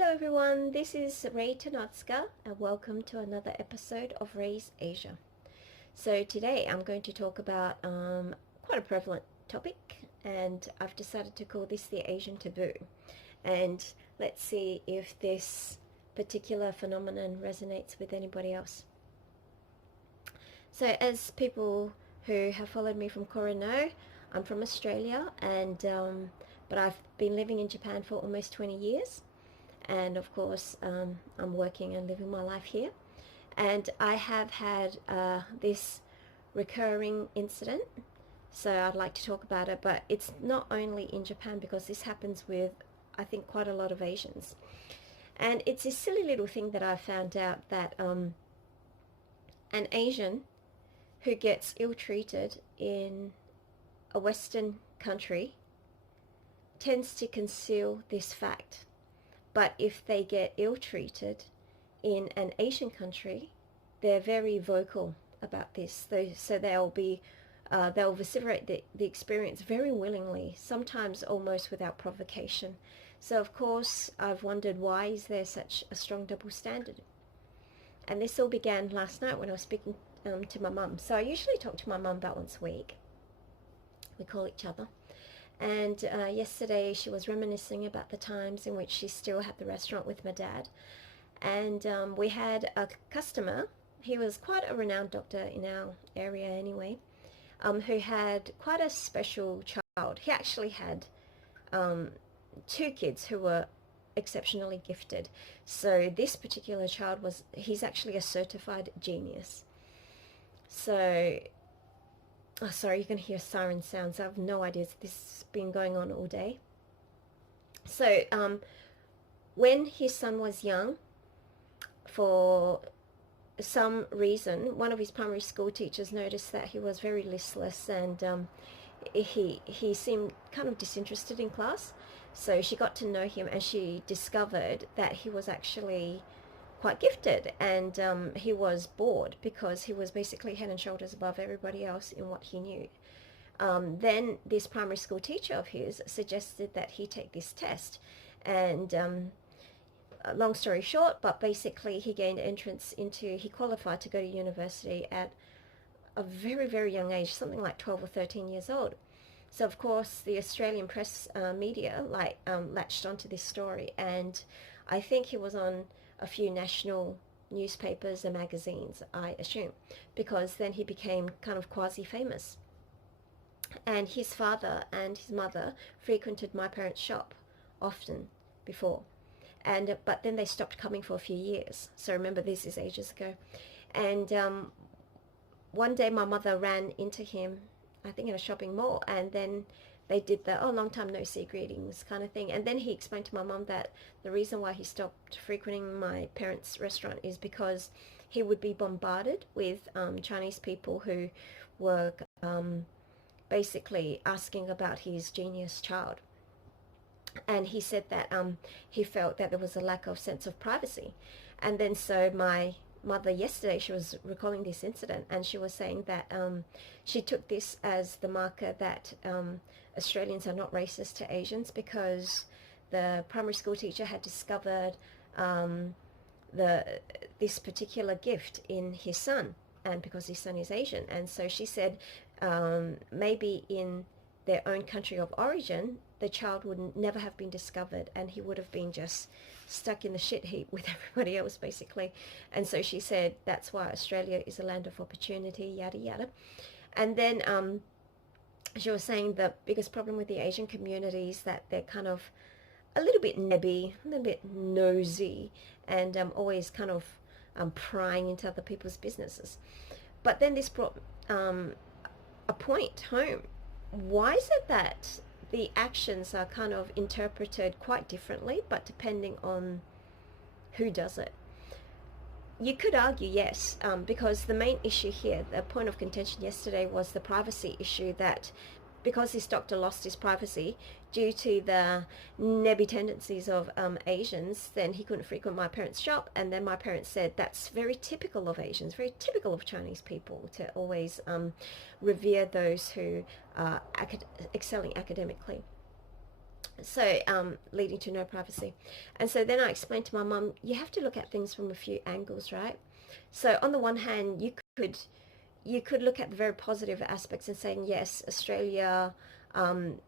Hello everyone, this is Ray Tanatska and welcome to another episode of Ray's Asia. So today I'm going to talk about quite a prevalent topic, and I've decided to call this the Asian Taboo. And let's see if this particular phenomenon resonates with anybody else. So as people who have followed me from Korea know, I'm from Australia, and but I've been living in Japan for almost 20 years. And of course, I'm working and living my life here. And I have had this recurring incident, so I'd like to talk about it. But it's not only in Japan, because this happens with, I think, quite a lot of Asians. And it's a silly little thing that I found out, that an Asian who gets ill-treated in a Western country tends to conceal this fact. But if they get ill-treated in an Asian country, they're very vocal about this. So they'll vociferate the experience very willingly, sometimes almost without provocation. So of course, I've wondered, why is there such a strong double standard? And this all began last night when I was speaking to my mum. So I usually talk to my mum about once a week. We call each other. And yesterday she was reminiscing about the times in which she still had the restaurant with my dad. And we had a customer, he was quite a renowned doctor in our area anyway, who had quite a special child. He actually had two kids who were exceptionally gifted. So this particular child he's actually a certified genius. So oh, sorry, you can hear siren sounds. I have no idea. This has been going on all day. So when his son was young, for some reason, one of his primary school teachers noticed that he was very listless, and he seemed kind of disinterested in class. So she got to know him, and she discovered that he was actually quite gifted, and he was bored because he was basically head and shoulders above everybody else in what he knew. Then this primary school teacher of his suggested that he take this test, and long story short, but basically he gained entrance he qualified to go to university at a very, very young age, something like 12 or 13 years old. So of course the Australian press media latched onto this story, and I think he was on a few national newspapers and magazines, I assume, because then he became kind of quasi-famous. And his father and his mother frequented my parents' shop often before, but then they stopped coming for a few years. So remember, this is ages ago. And one day my mother ran into him, I think in a shopping mall, and then they did the long time no see greetings kind of thing. And then he explained to my mum that the reason why he stopped frequenting my parents' restaurant is because he would be bombarded with Chinese people who were basically asking about his genius child. And he said that he felt that there was a lack of sense of privacy. And then so my mother yesterday, she was recalling this incident, and she was saying that she took this as the marker that Australians are not racist to Asians, because the primary school teacher had discovered this particular gift in his son, and because his son is Asian. And so she said maybe in their own country of origin, the child would never have been discovered, and he would have been just stuck in the shit heap with everybody else, basically. And so she said that's why Australia is a land of opportunity, yada yada. And then she was saying the biggest problem with the Asian community is that they're kind of a little bit nebby, a little bit nosy, and always kind of prying into other people's businesses. But then this brought a point home. Why is it that the actions are kind of interpreted quite differently, but depending on who does it? You could argue yes, because the main issue here, the point of contention yesterday, was the privacy issue, that because this doctor lost his privacy due to the nebby tendencies of Asians, then he couldn't frequent my parents' shop. And then my parents said that's very typical of Asians, very typical of Chinese people, to always revere those who are excelling academically. So leading to no privacy. And so then I explained to my mum, you have to look at things from a few angles, right? So on the one hand, you could look at the very positive aspects and saying, yes, Australia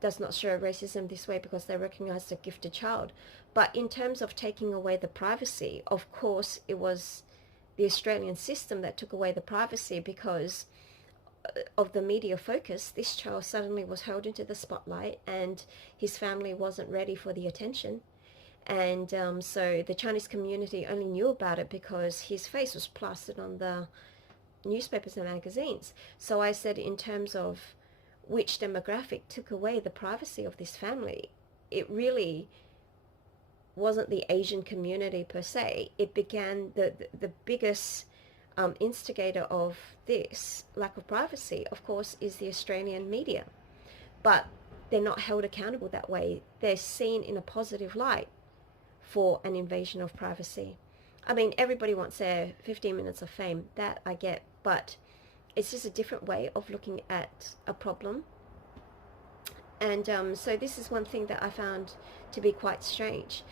does not show racism this way because they recognize the gifted child. But in terms of taking away the privacy, of course, it was the Australian system that took away the privacy because of the media focus. This child suddenly was held into the spotlight and his family wasn't ready for the attention. And so the Chinese community only knew about it because his face was plastered on the newspapers and magazines. So I said, in terms of which demographic took away the privacy of this family, it really wasn't the Asian community per se. It began, the biggest instigator of this lack of privacy, of course, is the Australian media. But they're not held accountable that way. They're seen in a positive light for an invasion of privacy. I mean, everybody wants their 15 minutes of fame, that I get, but it's just a different way of looking at a problem. And so this is one thing that I found to be quite strange.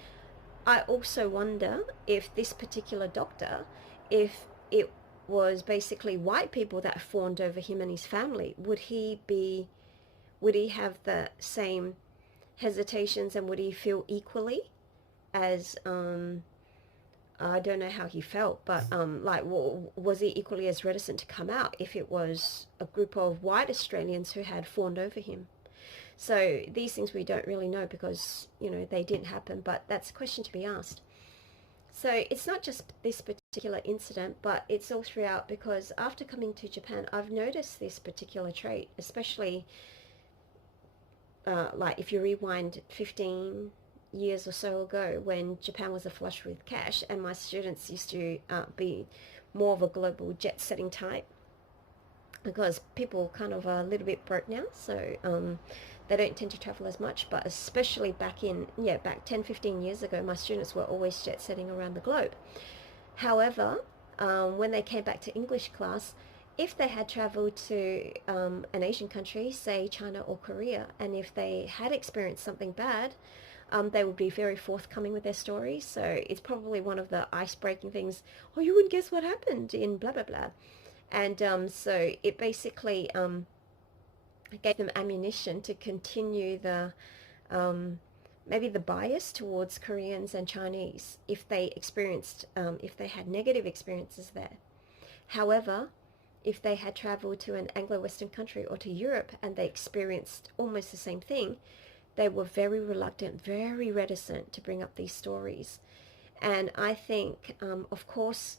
I also wonder if this particular doctor, if it was basically white people that fawned over him and his family, would he have the same hesitations, and would he feel equally as I don't know how he felt, but was he equally as reticent to come out if it was a group of white Australians who had fawned over him? So these things we don't really know because, they didn't happen, but that's a question to be asked. So it's not just this particular incident, but it's all throughout, because after coming to Japan, I've noticed this particular trait, especially like if you rewind 15 years or so ago when Japan was flush with cash and my students used to be more of a global jet setting type, because people kind of are a little bit broke now, so they don't tend to travel as much. But especially back 10-15 years ago, my students were always jet setting around the globe. However, when they came back to English class, if they had traveled to an Asian country, say China or Korea, and if they had experienced something bad, they would be very forthcoming with their stories. So it's probably one of the ice-breaking things. Oh, you wouldn't guess what happened in blah, blah, blah. And so it basically gave them ammunition to continue the maybe the bias towards Koreans and Chinese if they had negative experiences there. However, if they had traveled to an Anglo-Western country or to Europe and they experienced almost the same thing, they were very reluctant, very reticent to bring up these stories. And I think, of course,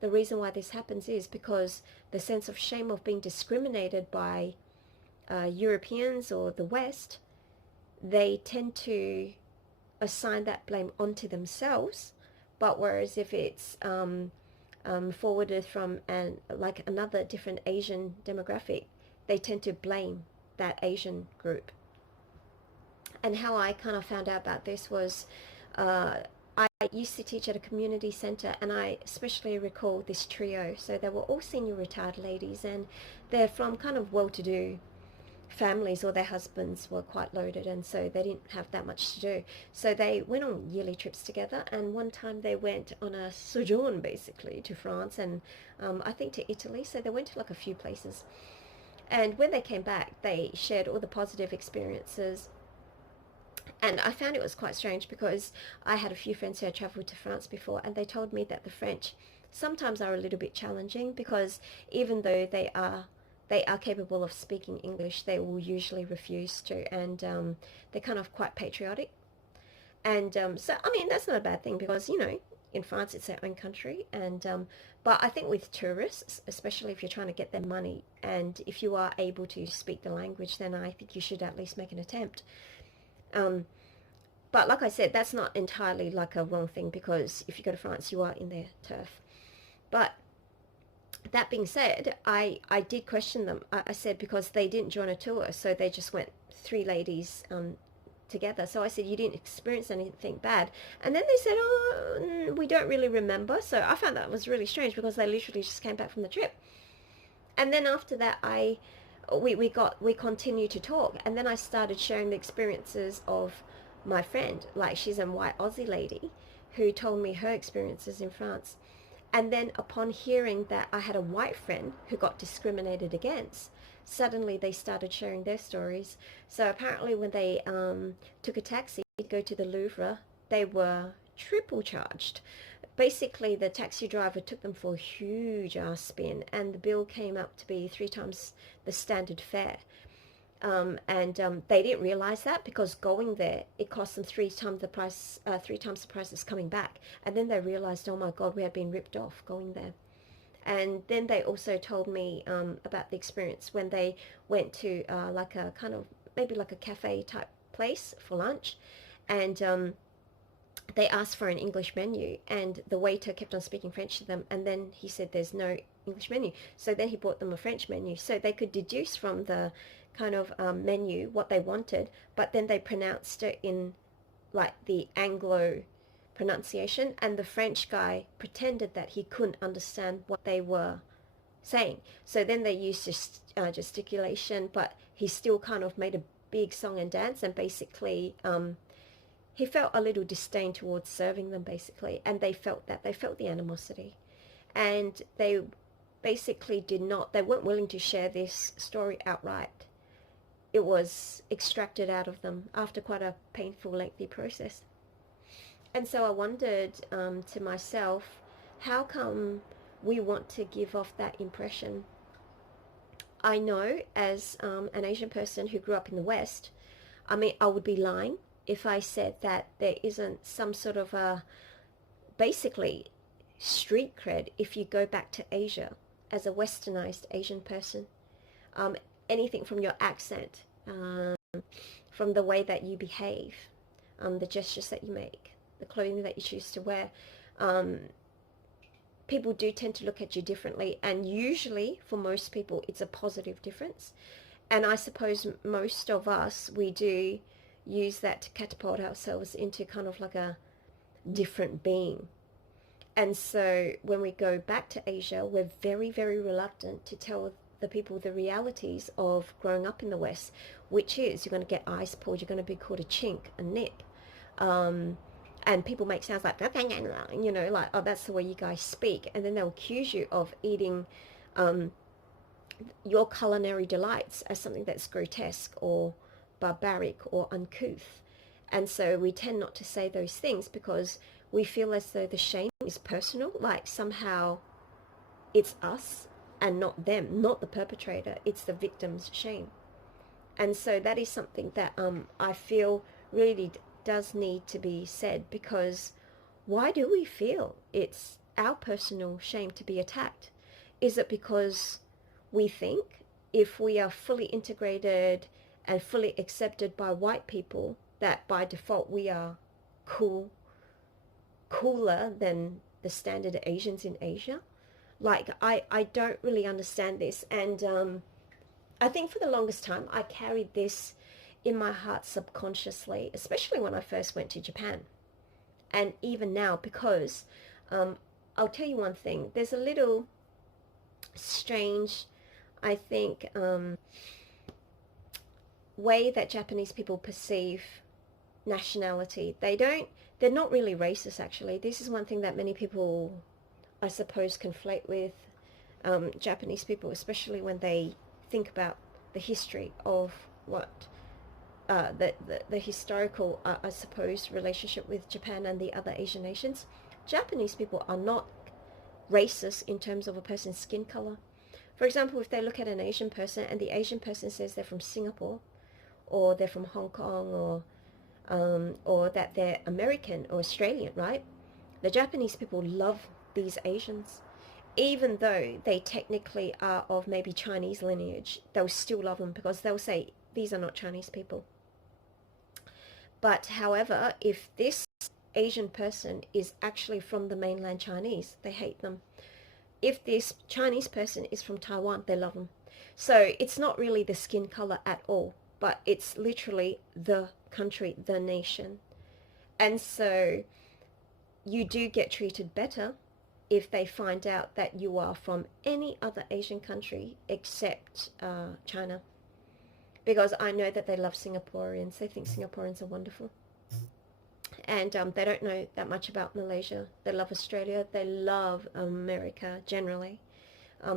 the reason why this happens is because the sense of shame of being discriminated by Europeans or the West, they tend to assign that blame onto themselves. But whereas if it's forwarded from another different Asian demographic, they tend to blame that Asian group. And how I kind of found out about this was I used to teach at a community centre, and I especially recall this trio. So they were all senior retired ladies, and they're from kind of well-to-do families, or their husbands were quite loaded, and so they didn't have that much to do. So they went on yearly trips together, and one time they went on a sojourn basically to France and I think to Italy. So they went to like a few places, and when they came back they shared all the positive experiences. And I found it was quite strange because I had a few friends who had travelled to France before, and they told me that the French sometimes are a little bit challenging because even though they are capable of speaking English, they will usually refuse to, and they're kind of quite patriotic. And so, I mean, that's not a bad thing because, in France it's their own country. And but I think with tourists, especially if you're trying to get their money, and if you are able to speak the language, then I think you should at least make an attempt. But like I said, that's not entirely like a wrong thing, because if you go to France, you are in their turf. But that being said, I did question them. I said, because they didn't join a tour, so they just went, 3 ladies together. So I said, you didn't experience anything bad? And then they said, oh, we don't really remember. So I found that was really strange because they literally just came back from the trip. And then after that, we continued to talk, and then I started sharing the experiences of my friend, like she's a white Aussie lady who told me her experiences in France. And then upon hearing that I had a white friend who got discriminated against, suddenly they started sharing their stories. So apparently when they took a taxi to go to the Louvre, they were triple charged. Basically, the taxi driver took them for a huge ass spin, and the bill came up to be 3 times the standard fare. And they didn't realize that, because going there it cost them 3 times the price. 3 times the price is coming back, and then they realized, oh my god, we had been ripped off going there. And then they also told me about the experience when they went to like a kind of maybe like a cafe type place for lunch, and they asked for an English menu, and the waiter kept on speaking French to them, and then he said there's no English menu. So then he brought them a French menu, so they could deduce from the kind of menu what they wanted, but then they pronounced it in like the Anglo pronunciation, and the French guy pretended that he couldn't understand what they were saying. So then they used gesticulation, but he still kind of made a big song and dance, and basically he felt a little disdain towards serving them, basically, and they felt the animosity, and they basically they weren't willing to share this story outright. It was extracted out of them after quite a painful, lengthy process. And so I wondered to myself, how come we want to give off that impression? I know as an Asian person who grew up in the West, I mean, I would be lying if I said that there isn't some sort of a, basically, street cred if you go back to Asia as a westernized Asian person. Anything from your accent, from the way that you behave, the gestures that you make, the clothing that you choose to wear. People do tend to look at you differently, and usually for most people it's a positive difference. And I suppose most of us, we do use that to catapult ourselves into kind of like a different being. And so when we go back to Asia, we're very, very reluctant to tell the people the realities of growing up in the West, which is you're going to get eyes pulled, you're going to be called a chink, a nip, and people make sounds like, you know, like, oh, that's the way you guys speak, and then they'll accuse you of eating your culinary delights as something that's grotesque or barbaric or uncouth. And so we tend not to say those things because we feel as though the shame is personal, like somehow it's us and not them, not the perpetrator, it's the victim's shame. And so that is something that I feel really does need to be said, because why do we feel it's our personal shame to be attacked? Is it because we think if we are fully integrated and fully accepted by white people, that by default we are cooler than the standard Asians in Asia? Like, I don't really understand this. And I think for the longest time I carried this in my heart subconsciously, especially when I first went to Japan. And even now, because I'll tell you one thing, there's a little strange, I think, way that Japanese people perceive nationality. They're not really racist, actually. This is one thing that many people, I suppose, conflate with Japanese people, especially when they think about the history of what the historical, I suppose, relationship with Japan and the other Asian nations. Japanese people are not racist in terms of a person's skin color. For example, if they look at an Asian person and the Asian person says they're from Singapore, or they're from Hong Kong, or that they're American or Australian, right? The Japanese people love these Asians. Even though they technically are of maybe Chinese lineage, they'll still love them because they'll say, these are not Chinese people. But however, if this Asian person is actually from the mainland Chinese, they hate them. If this Chinese person is from Taiwan, they love them. So it's not really the skin color at all, but it's literally the country, the nation. And so you do get treated better if they find out that you are from any other Asian country except China. Because I know that they love Singaporeans. They think Singaporeans are wonderful. and they don't know that much about Malaysia. They love Australia. They love America generally.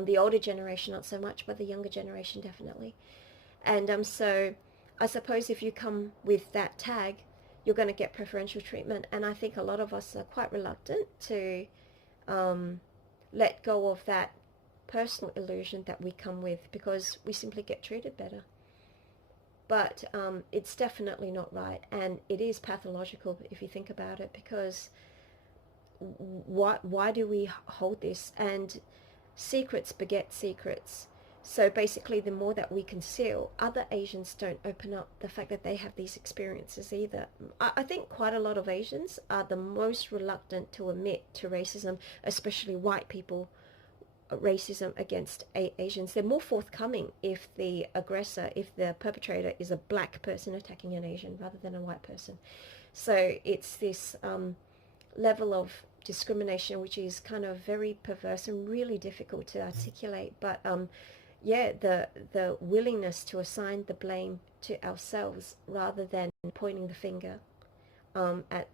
The older generation not so much, but the younger generation definitely. And so I suppose if you come with that tag, you're going to get preferential treatment. And I think a lot of us are quite reluctant to let go of that personal illusion that we come with, because we simply get treated better. But it's definitely not right, and it is pathological if you think about it, because why do we hold this? And secrets beget secrets. So basically, the more that we conceal, other Asians don't open up the fact that they have these experiences either. I think quite a lot of Asians are the most reluctant to admit to racism, especially white people, racism against Asians. They're more forthcoming if the aggressor, if the perpetrator is a black person attacking an Asian rather than a white person. So it's this level of discrimination which is kind of very perverse and really difficult to articulate. But yeah, the willingness to assign the blame to ourselves rather than pointing the finger at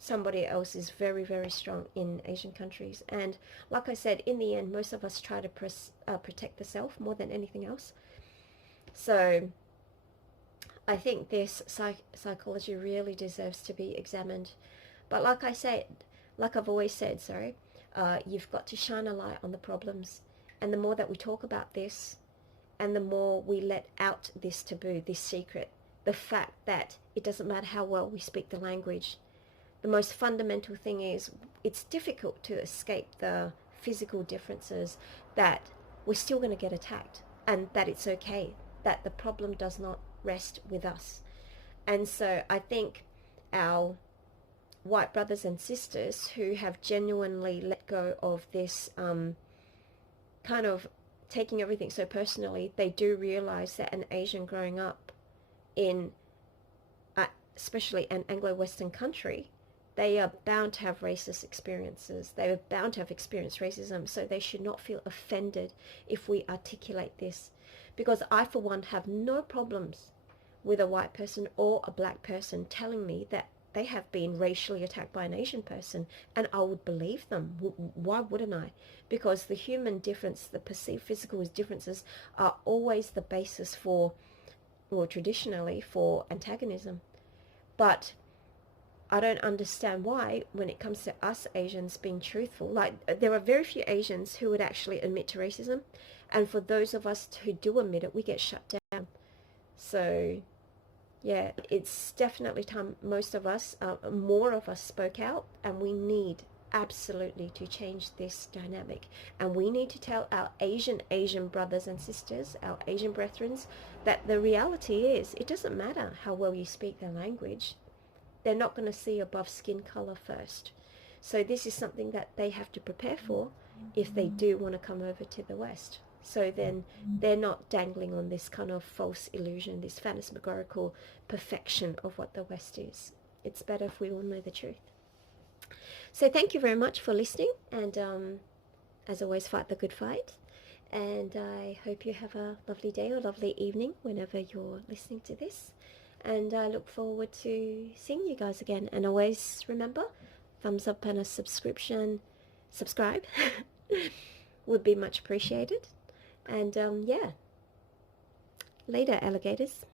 somebody else is very, very strong in Asian countries. And like I said, in the end, most of us try to protect the self more than anything else. So I think this psychology really deserves to be examined. But like I said, like I've always said, sorry, you've got to shine a light on the problems. And the more that we talk about this, and the more we let out this taboo, this secret, the fact that it doesn't matter how well we speak the language, the most fundamental thing is it's difficult to escape the physical differences, that we're still going to get attacked, and that it's okay, that the problem does not rest with us. And so I think our white brothers and sisters who have genuinely let go of this kind of taking everything so personally, they do realize that an Asian growing up in especially an Anglo-Western country, they are bound to have racist experiences. They are bound to have experienced racism, so they should not feel offended if we articulate this. Because I, for one, have no problems with a white person or a black person telling me that they have been racially attacked by an Asian person, and I would believe them. Why wouldn't I? Because the human difference, the perceived physical differences, are always the basis for, or traditionally, for antagonism. But I don't understand why, when it comes to us Asians being truthful, like there are very few Asians who would actually admit to racism, and for those of us who do admit it, we get shut down. So yeah, it's definitely time most of us, more of us spoke out, and we need absolutely to change this dynamic. And we need to tell our Asian brothers and sisters, our Asian brethren, that the reality is it doesn't matter how well you speak their language. They're not going to see above skin color first. So this is something that they have to prepare for if they do want to come over to the West. So then they're not dangling on this kind of false illusion, this phantasmagorical perfection of what the West is. It's better if we all know the truth. So thank you very much for listening, and as always, fight the good fight. And I hope you have a lovely day or lovely evening whenever you're listening to this. And I look forward to seeing you guys again. And always remember, thumbs up and a subscribe would be much appreciated. And yeah, later, alligators.